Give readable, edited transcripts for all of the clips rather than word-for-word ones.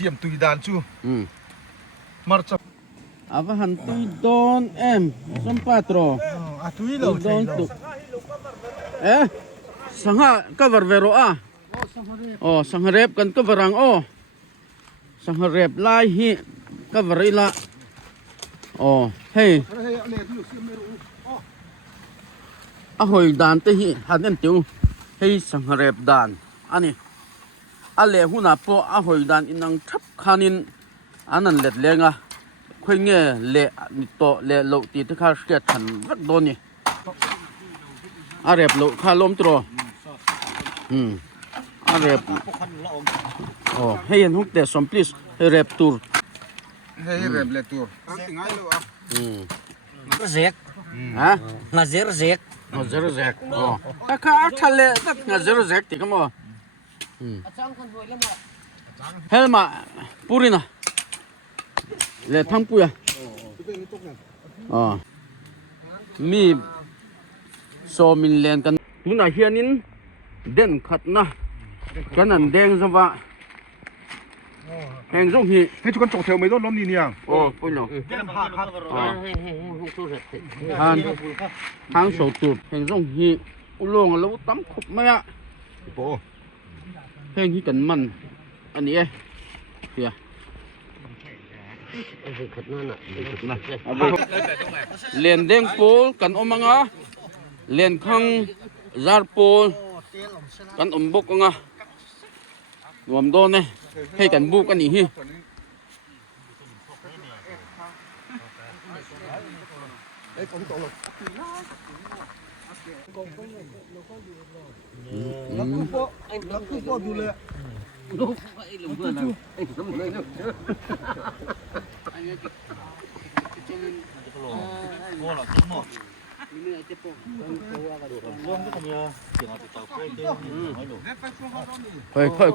siam tui dan chu mar chap ava han tui don em som patro a tui lo don tu sangha cover vero a sangharep kan coverang sangharep lai hi cover ila hey a hoi dan te hi hanen tiu hey sangharep dan ani ale huna po a hoi dan inang thap khanin anan let lenga khoi nge le ni to le lo ti te kha hriat than rak do ni a rep lo kha lom tro a rep hey en hukte som please hey rep tur hey rep le tur Zek. ha Ngazir zek. ngazir zek ta kha thale ta ngazir zek ti kamo helma purina le thangpuya mi so min len kan tuna hianin den khatna kanan deng zawa heng zong hi hey chu kan chok theo mai don lom ni niang pulo dem ha khat han hang so tu heng zong hi ulong lo tam khup maya po heng hi kan man ani tia len deng pol kan omanga len khang zar pol kan ombok nga nuam do ne hei kan bu kan ni hi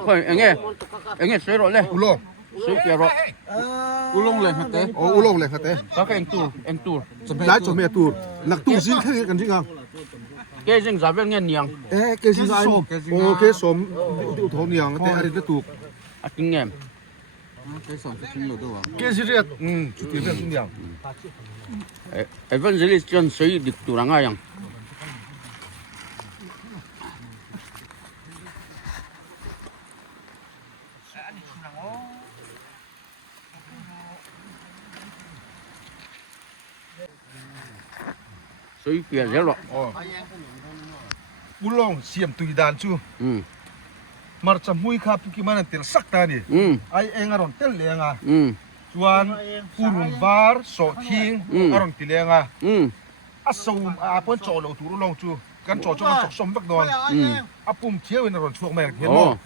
khoi anh nghe sấy rồi lên ulong sấy kia rồi ulong lên hết thế ulong le khate các anh tour lai cho me tur nak tu zin khe kan jinga cái rừng giá bên nghe niang ke zin ai ke som tu thom niang te ari te tu kinh nghiệm ke ziriat chu ti ve sun niang evangelist John sấy dik turang ayang sấy kia dễ rồi ulong siam tui dan chu mar cham hui kha pu ki man tel sak ta ni ai engaron tel lenga chuan purum var so thing aron ti lenga asum a pon cho lo tur long chu kan cho kan chok som bak don apum thieu in aron chuak mer hian mo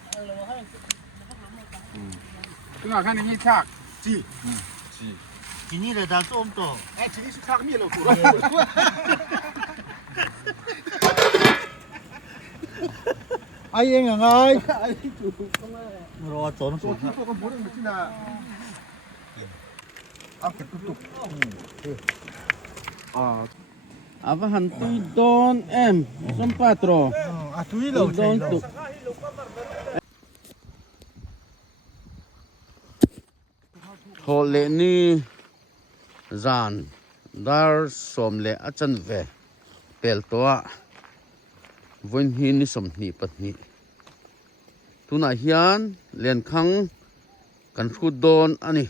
tuna kan ni chak chi Kini dah dah tu tu. chi ni su thak mi lo tur ai anh à ơi Rồi trốn so thi ko kan boring mi na am ke tutuk ava han tui don em som patro à túi lâu don tu thol le ni zan dar som le achan ve pel toa voin hi ni som ni patni tuna hian len khang kan thu don ani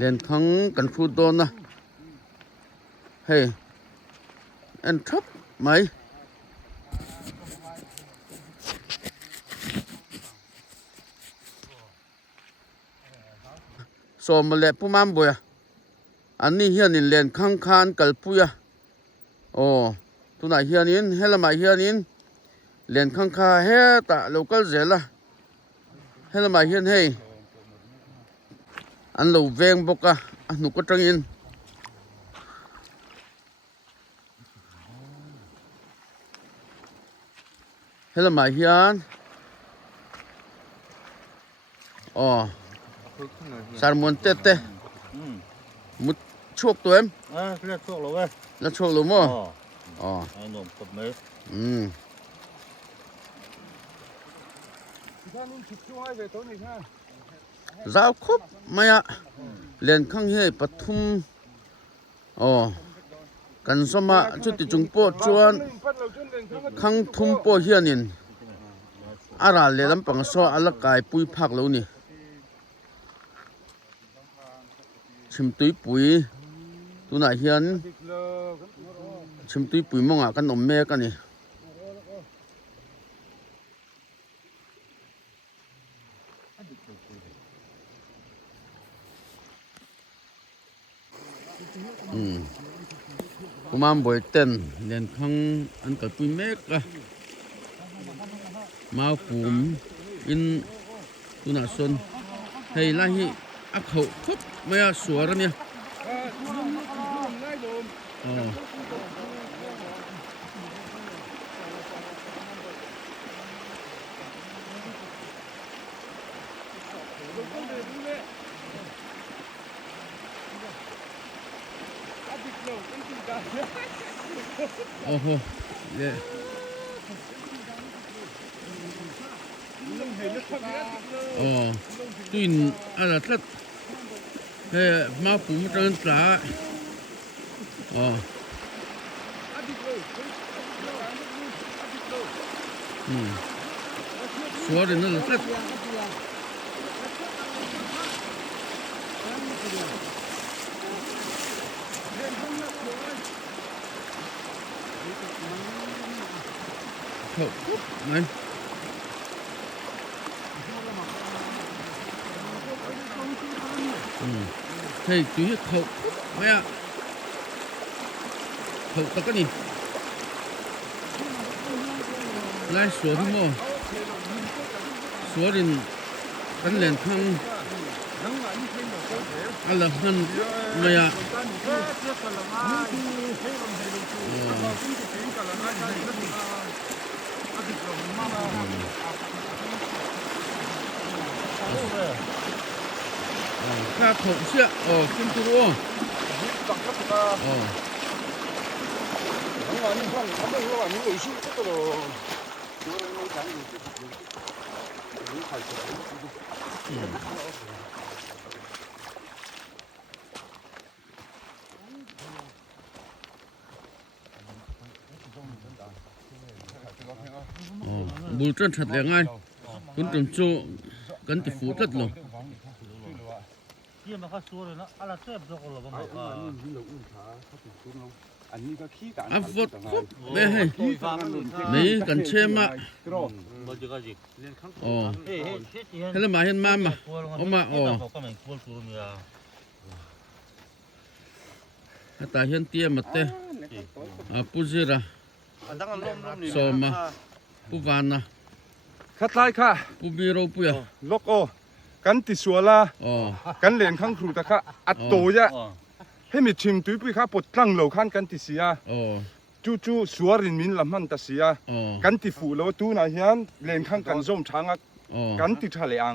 len khang kan thu don na hey en thap mai som le pumam boya ani hian in len khang khan kalpuya tuna hian in helama hian in len khang kha he ta local zela helama hian hey an lo veng boka anu ko tangin helama hian sarmon tete mut โชคตัวเอ็ม เรียกพวกเราเว้ย แล้วโชคหรือมั้งอ๋อ ไอ้หนุ่มกับเมย์ ราวครบไหมอะเรียนข้างเฮปทุมอ๋อกันสมาชุดที่จุงโปจวนข้างทุมโปเฮียนินอาราเลลำปังซออลกายปุยพักแล้วนี่ชิมตุยปุยตัวไหนเฮียนชิมตุยปุยมองอ่ะกันอมแม่กันนี่กูมาบ่อยเต้นเรียนข้างอันกับปุยแม่กะมาฝูมอินตัวน่ะสนให้ไล่อักเขาครบไม่อะสวยเนี่ยอ๋อโอ้โหเนี่ยอ๋อตุนอะไรสักเฮ้มาฝูมจังสาอ๋อสวยเลยนั่นสักเขาไหนเฮ้ยจุ้ยเขาไม่อะเขาตะกันนี่ไล่สวนที่มั่วสวนดินกันเล่นข้างอะไรหันไม่อะข้าถกเสียขึ้นตัวบุญจนถัดยังไงคุณจำโจกันติฟูตัดลงเยี่ยมมาเข้าซัวเลยเนาะอะไรเจ็บตัวคนเราบ้างเหรออัฟวดคุบไม่ให้นี่กันเชื่อมาอ๋อให้ละมาเห็นมาเอามาอ๋อแต่เห็นเตี้ยมาเตะปุจิระโซมาปุวานะคัดไล่ค่ะปุบีโรปุยลกโอกันติสัวลากันเล่นข้างครูตะค่ะอัดโตยะให้มีชิมตุ้ยปุยค่ะปดตั้งเหล่าขันกันติเสียจู่สัวรินมินลำมันตัดเสียกันติฟูแล้วตู้นายเฮียนเล่นข้างกันส้มช้างกันติทะเลอัง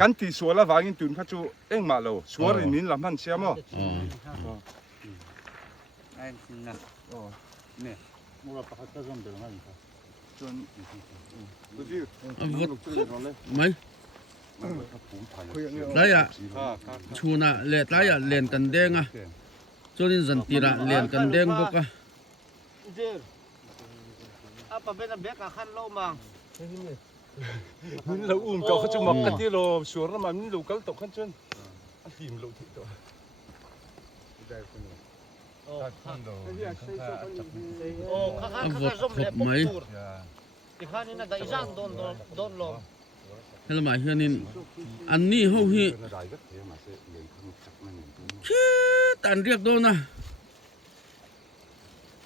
กันติสัวละวางินตุนข้าจู่เอ็งมาแล้วสัวรินมินลำมันเสียมั้งไอ้นะเนี่ยมูลค่าก็ส้มเดือดมากจนวัดไหมได้อะชูน่ะเล่ได้อะเล่นกันเด้งอ่ะจนสันติระเล่นกันเด้งพวกอ่ะapa bena beka kan lo mang min lo to kha chu mak ka ti lo sur na ma min lo kal to khan chun a him lo thi toวัดครบไหมเฮลมาเฮียนินอันนี้เขาฮีคิดอันเรียกโดนนะ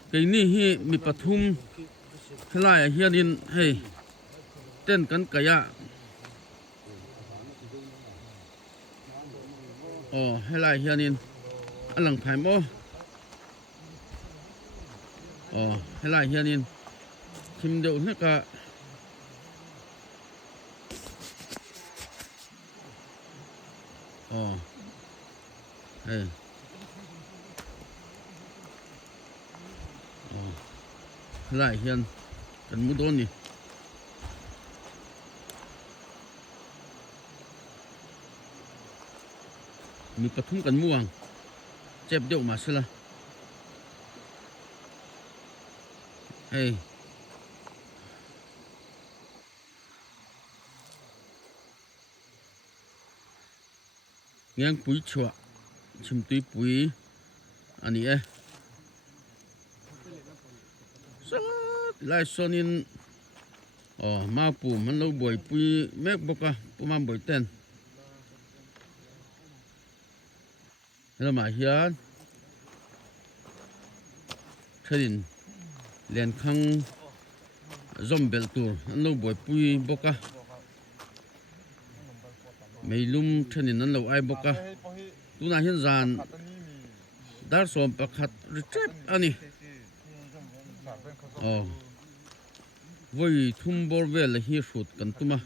ไอ้นี่ฮีมีปฐุมเฮลายเฮียนินเฮ้เต้นกันกะยะเฮลายเฮียนินอันหลังไผ่โมเฮลายเฮียนินคิมเดียวนี่กะเฮ้ ไล่เฮียนกันมุดโดนนี่มีกระทุ่มกันม่วงเจ็บเดี๋ยวมาสิละเฮ้ยเงี้ยปุ๋ยชัวชิมตุยปุ๋ยอันนี้สักไล่ส่วนนี้อ๋อมาปูมันเราบ่อยปุ๋ยแม่บอกว่าปูมันบ่อยเต้นแล้วมาเฮียนเทดินเลียนข้างซอมเบลตัวนั้นเราบ่อยปุ๋ยบอกว่าไม่ลุ่มเทดินนั้นเราไอ้บอกว่าตัวน่าเห็นจานดาร์สอมประคัดริเจ็บอันนี้อ๋อวัยทุ่มบอลเวลเฮียชุดกันตัวมา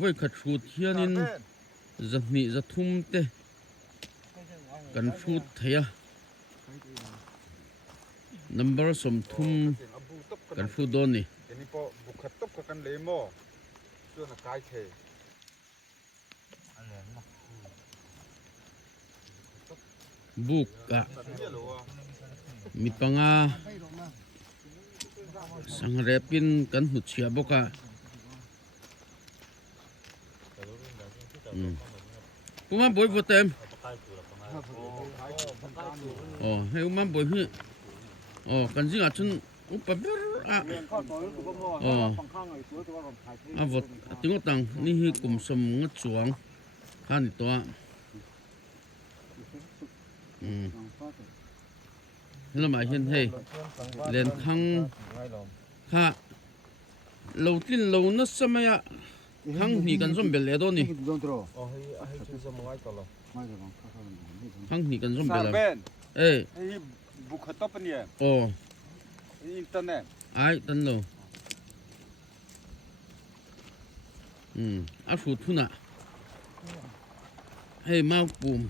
วัยขัดชุดเฮียนินจะมีจะทุ่มเตะกันชุดเทียนัมเบอร์สมทุ่มกันชุดโดนนี่บุกกะมีปังอาสังเรปินกันหุดเชียบกะปุ๊มาบ่อยบ่เต็มอ๋อให้มาบ่อยฮึอ๋อกันจิอาชุนอุปเบรอะอ๋ออาบดติงตังนี่คือกลุ่มสมงัดสวงข้านี่ตัวแล้วมาเห็นให้เล่นข้างข้าเราตินเรานัสมัยข้างนี้กันสมเบลเลโดนี่ข้างนี้กันสมเบลเอ้บุคตปเนี่ยโอ้อินเทอร์เน็ตไอ้ตันโลอาสูทุน่ะให้มาปุ่ม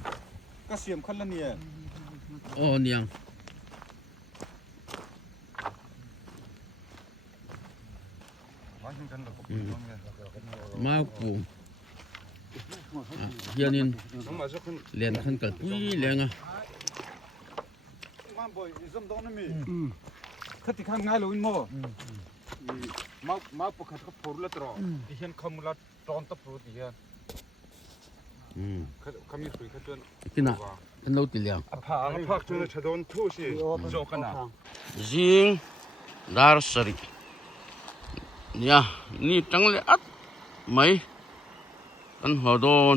ก็เสียมขั้นละเนี่ยอ๋อเนี่ยมาปุ่มเฮียนินเรียนขั้นกับปุ้ยเลี้ยงอ่ะมาบ่อยสมตองนั่นมีขัดที่ข้างง่ายเลยอินโม่มาปกติเขาพูดละตรอที่เห็นคำละตอนตะปรุดที่เห็นคำมีสุยขัดจนที่น่ะท่านเราติเลี้ยงพักจนจะโดนทุสิโจกันนะจิงดาร์สริเนี่ยนี่จังเลยอัดไหมกันหัวโดน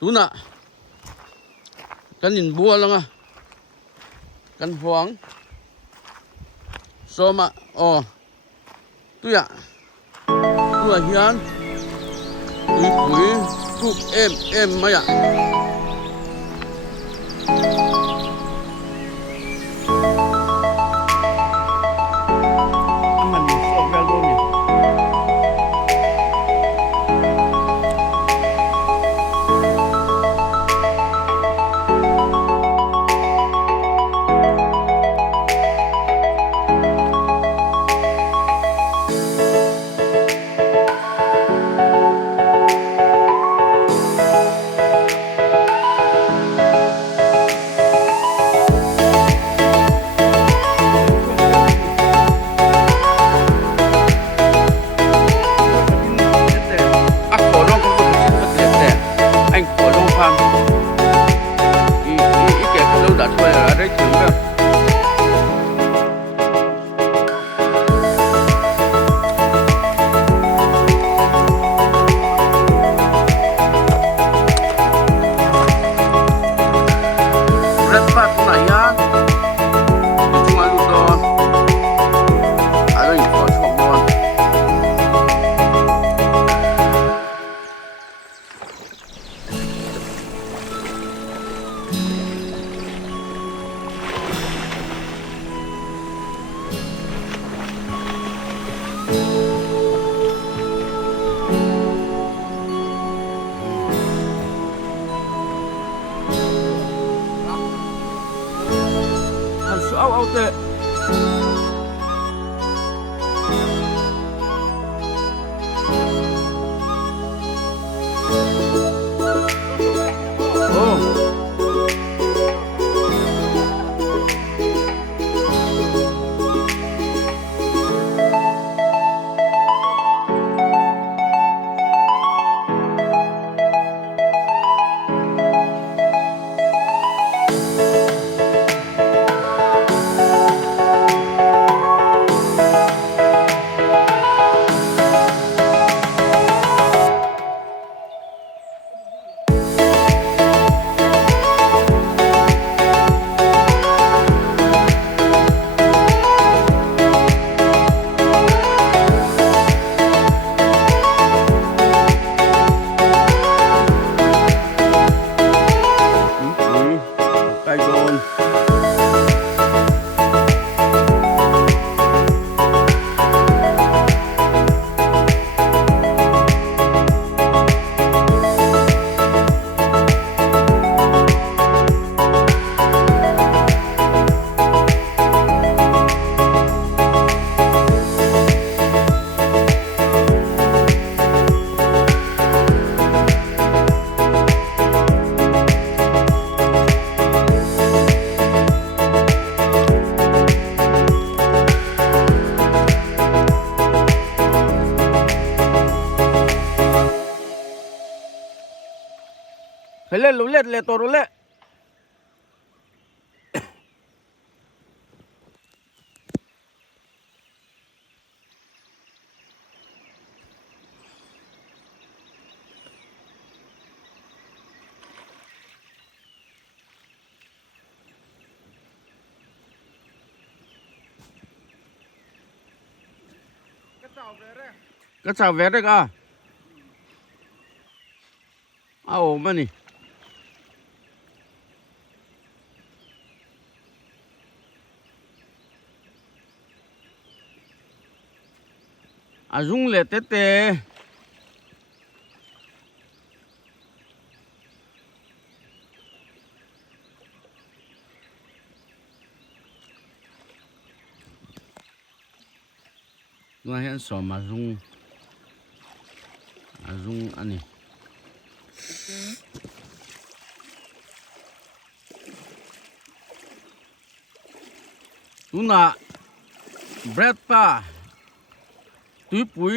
ดูน่ะกันหินบัวแล้วไงกันหวงโซมาอ๋อตัวเฮียนปุ๋ยทุกเอ็มมาอ่ะมันมีโซเวลโดนี่ เอาเตะโอ้ไก่โดนไปเล่นรูเล็ตเลยตัวรูเล็ตก็จะเวทก็เอามานี่อาจุงเล็ดเตะว่าเห็นสอมาจุงอันนี้ตุน่ะเบรดป้าตุ้ยปุ๋ย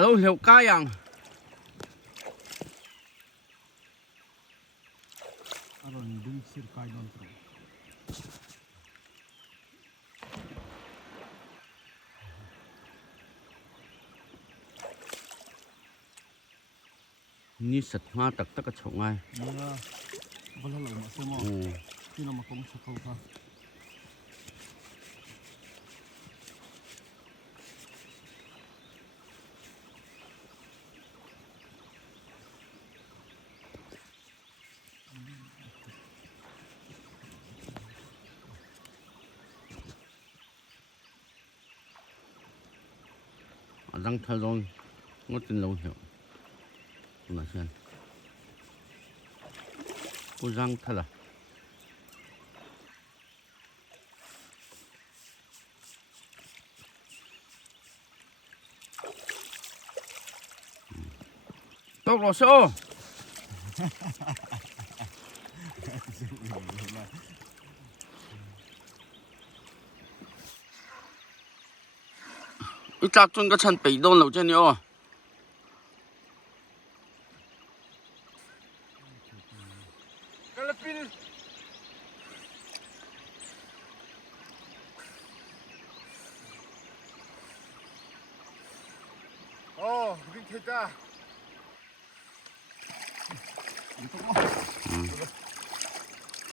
เราเหี่ยวก้ายังAron dun sirkay don tro. นี่สัตว์มาตักกระชงไง Mga balalo ma sa mo. โอ้ Sino makom sa ko pa. đang theo dõi ngót tin lâu hiểu là xem cô răng thật là tốc độ số ít chắc chắn cái chân bị đông lâu trên nhau 어, 우린 됐다.